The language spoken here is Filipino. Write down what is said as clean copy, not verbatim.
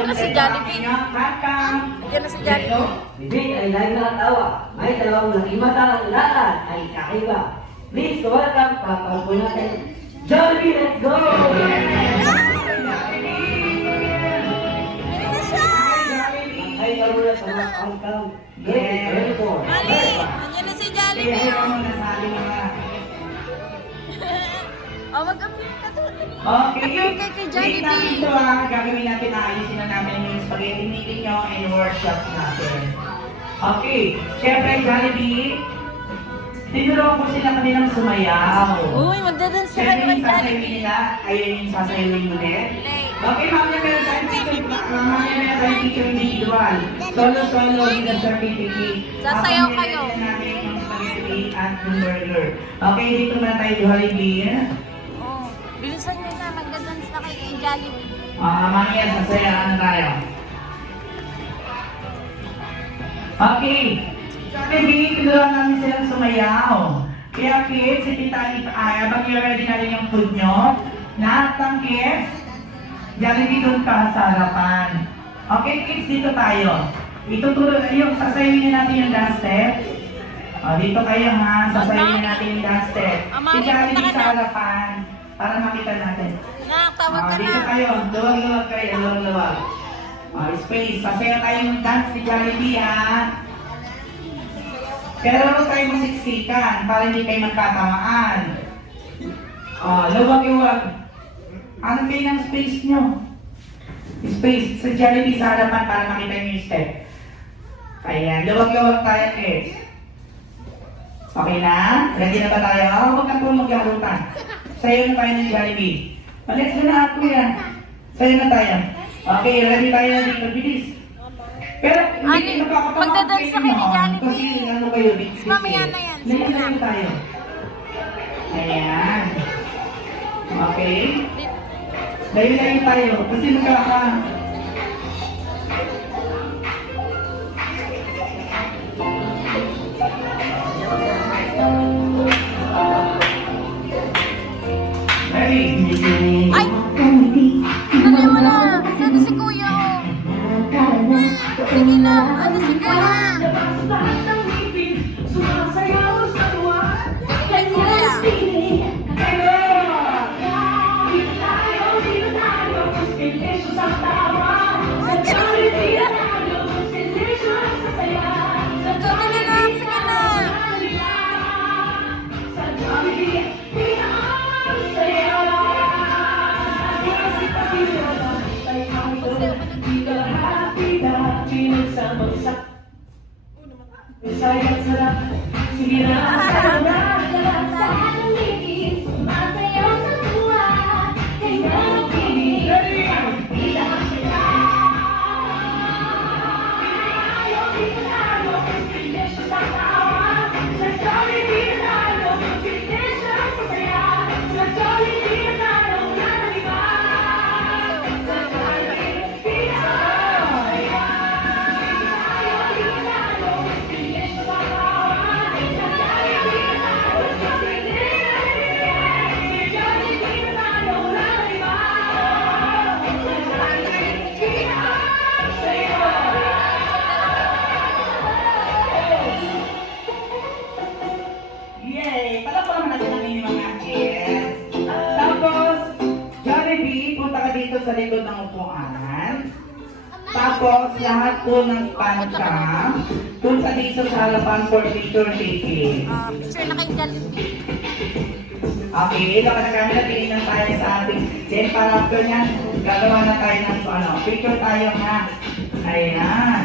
Nandiyan na si Jollibee. Nandiyan na si Jollibee. Bibig ay lagi nakatawa. May dalawang nakimata ang lahat ay kakaiba. Please welcome, papalpo natin. Jollibee, let's go! Ay, muna sa mga outcome. Mali! Nandiyan na si Jollibee. Oh, mag-appear ka doon. Okay. Appear kay Wait lang Jollibee. ito gagawin natin, ayusin na namin yung spaghetti meeting nyo and workshop natin. Okay. Siyempre, Jollibee, tinuruan ko sila kanilang sumayaw. Uy, magdadance na Siyempre, kayo yung kay sasayawin Jollibee. nila, ayun yung sasayawin ulit. Play. Okay, mamaya meron tayong teacher, mamaya meron tayong teacher individual. Solo-solo with a certificate. Sasayaw Mamaya kayo. meron natin yung spaghetti at yung burger. Okay, dito muna tayo, Jollibee. Oh, bilisan nyo na. Magdadance na kayo kay Jollibee. Mamaya, sasayaan na tayo. Okay. Jollibee, tinuruan namin silang sumayaw. Kaya kids, si Tita Aya, pag ready na rin yung food nyo, lahat ng kids, Jollibee doon ka sa harapan. Okay kids, dito tayo. Ituturo yung sasayawin natin yung dance step. O, dito kayo ha, sasayawin natin yung dance step. Si Jollibee sa harapan, para makita natin. Na, tawag ka Dito na. kayo, luwag-luwag kayo, luwag-luwag. Space, sasayaw tayo ng dance ni Jollibee ha. Pero huwag kayo masiksikan para hindi kayo magkatamaan. Luwag-luwag. Ano kayo ng space nyo? Space sa Jollibee sa harapan para makita nyo yung step. Ayan, luwag-luwag tayo kids. Okay na? Ready na ba tayo? Huwag na po maghalutan. Sayaw na tayo ng Jollibee. Let's go na kuya. Sayaw na tayo. Okay, ready tayo na dito. Bilis. Pero hindi magkakatawa magdadance na kayo ni Jollibee. Kasi ano kayo, big Mamaya na yan. Sige na. Layo tayo. Ayan. Okay. Layo tayo. Kasi magkaka... Ready? Ay! Dali mo na! Ano si Kuya? Oh. Sige na! Ano si Kuya? Kay Kuya! Sige na lang! Sige na! Sige na. Yay! Palakpakan naman natin ang inyong mga kids. Tapos, Jollibee, punta ka dito sa likod ng upuan. Tapos, lahat po ng panka, punta dito sa harapan for picture taking. Picture na kay Jollibee. Okay, ito ka na camera, tingin lang tayo sa ating. Then, para after niyan, gagawa na tayo ng picture tayo ha. Ayan.